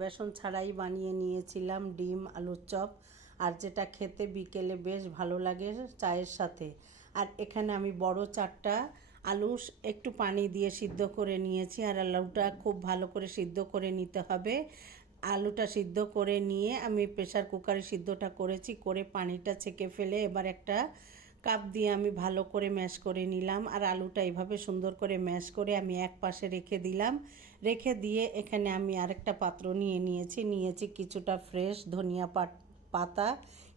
বেসন ছাড়াই বানিয়ে নিয়েছিলাম ডিম আলুর চপ, আর যেটা খেতে বিকেলে বেশ ভালো লাগে চায়ের সাথে। আর এখানে আমি বড় 4টা আলু একটু পানি দিয়ে সিদ্ধ করে নিয়েছি, আর আলুটা খুব ভালো করে সিদ্ধ করে নিতে হবে। আলুটা সিদ্ধ করে নিয়ে আমি প্রেসার কুকারে সিদ্ধটা করেছি, করে পানিটা ছেঁকে ফেলে এবার একটা কাপ দিয়ে আমি ভালো করে ম্যাশ করে নিলাম। আর আলুটা এইভাবে সুন্দর করে ম্যাশ করে আমি এক পাশে রেখে দিলাম। রেখে দিয়ে এখানে আমি আরেকটা পাত্র নিয়েছি কিছুটা ফ্রেশ ধনিয়া পাতা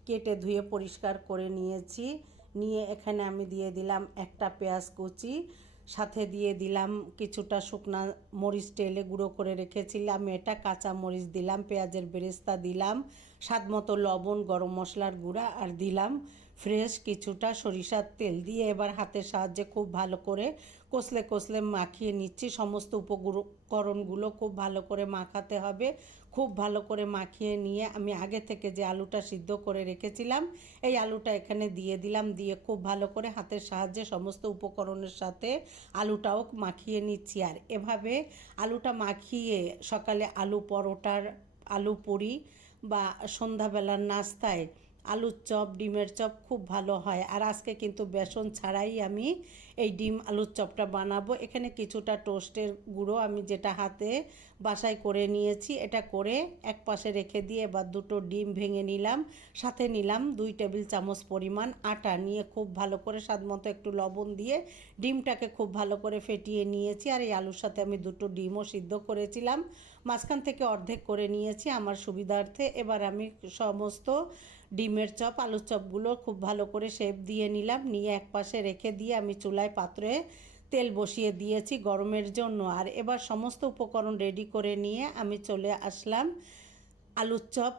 কেটে ধুয়ে পরিষ্কার করে নিয়েছি। নিয়ে এখানে আমি দিয়ে দিলাম একটা পেঁয়াজ কুচি, সাথে দিয়ে দিলাম কিছুটা শুকনা মরিচ টেলে গুঁড়ো করে রেখেছিলাম, এটা কাঁচা মরিচ দিলাম, পেঁয়াজের বেরেস্তা দিলাম, স্বাদ মতো লবণ, গরম মশলার গুঁড়া, আর দিলাম ফ্রেশ কিছুটা সরিষার তেল। দিয়ে এবার হাতের সাহায্যে খুব ভালো করে কষলে মাখিয়ে নিচ্ছি। সমস্ত উপকরণগুলো খুব ভালো করে মাখাতে হবে। খুব ভালো করে মাখিয়ে নিয়ে আমি আগে থেকে যে আলুটা সিদ্ধ করে রেখেছিলাম এই আলুটা এখানে দিয়ে দিলাম। দিয়ে খুব ভালো করে হাতের সাহায্যে সমস্ত উপকরণের সাথে আলুটাও মাখিয়ে নিচ্ছি। আর এভাবে আলুটা মাখিয়ে সকালে আলু পরোটার, আলু পুরি বা সন্ধ্যাবেলার নাস্তায় আলুর চপ, ডিমের চপ খুব ভালো হয়। আর আজকে কিন্তু বেসন ছাড়াই আমি এই ডিম আলুর চপটা বানাবো। এখানে কিছুটা টোস্টের গুঁড়ো আমি যেটা হাতে বাসায় করে নিয়েছি, এটা করে এক পাশে রেখে দিয়ে এবার 2টো ডিম ভেঙে নিলাম। সাথে নিলাম 2 টেবিল চামচ পরিমাণ আটা, নিয়ে খুব ভালো করে স্বাদ মতো একটু লবণ দিয়ে ডিমটাকে খুব ভালো করে ফেটিয়ে নিয়েছি। আর এই আলুর সাথে আমি 2টো ডিমও সিদ্ধ করেছিলাম, মাঝখান থেকে অর্ধেক করে নিয়েছি আমার সুবিধার্থে। এবার আমি সমস্ত ডিমের চপ, আলুর চপগুলো খুব ভালো করে শেপ দিয়ে নিলাম। নিয়ে এক পাশে রেখে দিয়ে আমি চুলায় পাত্রে তেল বসিয়ে দিয়েছি গরমের জন্য। আর এবার সমস্ত উপকরণ রেডি করে নিয়ে আমি চলে আসলাম আলুর চপ,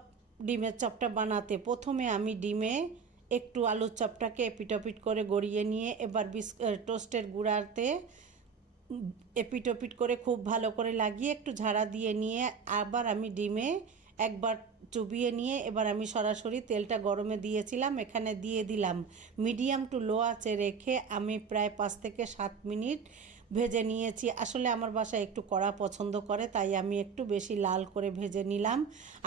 ডিমের চপটা বানাতে। প্রথমে আমি ডিমে একটু আলুর চপটাকে এপিটপিট করে গড়িয়ে নিয়ে এবার টোস্টের গুঁড়াতে এপিটোপিট করে খুব ভালো করে লাগিয়ে একটু ঝাড়া দিয়ে নিয়ে আবার আমি ডিমে একবার চুবিয়ে নিয়ে এবার আমি সরাসরি তেলটা গরমে দিয়েছিলাম এখানে দিয়ে দিলাম। মিডিয়াম টু লো আঁচে রেখে আমি প্রায় 5 থেকে 7 মিনিট ভেজে নিয়েছি। আসলে আমার বাসায় একটু কড়া পছন্দ করে, তাই আমি একটু বেশি লাল করে ভেজে নিলাম।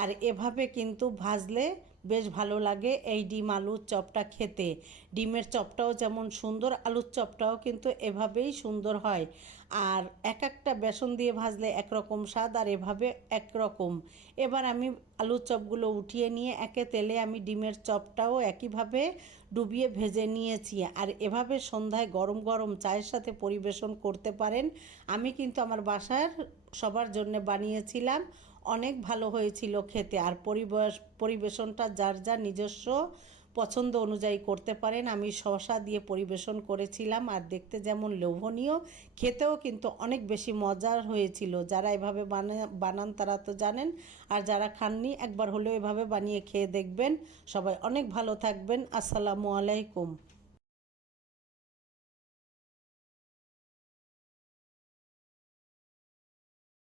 আর এভাবে কিন্তু ভাজলে বেশ ভালো লাগে এই ডিম আলুর চপটা খেতে। ডিমের চপটাও যেমন সুন্দর, আলুর চপটাও কিন্তু এভাবেই সুন্দর হয়। আর এক একটা বেসন দিয়ে ভাজলে একরকম স্বাদ, আর এভাবে একরকম। এবার আমি আলুর চপগুলো উঠিয়ে নিয়ে একে তেলে আমি ডিমের চপটাও একইভাবে ডুবিয়ে ভেজে নিয়েছি। আর এভাবে সন্ধ্যায় গরম গরম চায়ের সাথে পরিবেশন করতে পারেন। আমি কিন্তু আমার বাসার সবার জন্য বানিয়েছিলাম, অনেক ভালো হয়েছিল খেতে। আর পরিবেশনটা যার যার নিজস্ব পছন্দ অনুযায়ী করতে পারেন। আমি শসা দিয়ে পরিবেশন করেছিলাম, আর দেখতে যেমন লোভনীয়, খেতেও কিন্তু অনেক বেশি মজার হয়েছিল। যারা এভাবে বানান তারা তো জানেন, আর যারা খাননি একবার হলেও এভাবে বানিয়ে খেয়ে দেখবেন। সবাই অনেক ভালো থাকবেন। আসসালামু আলাইকুম।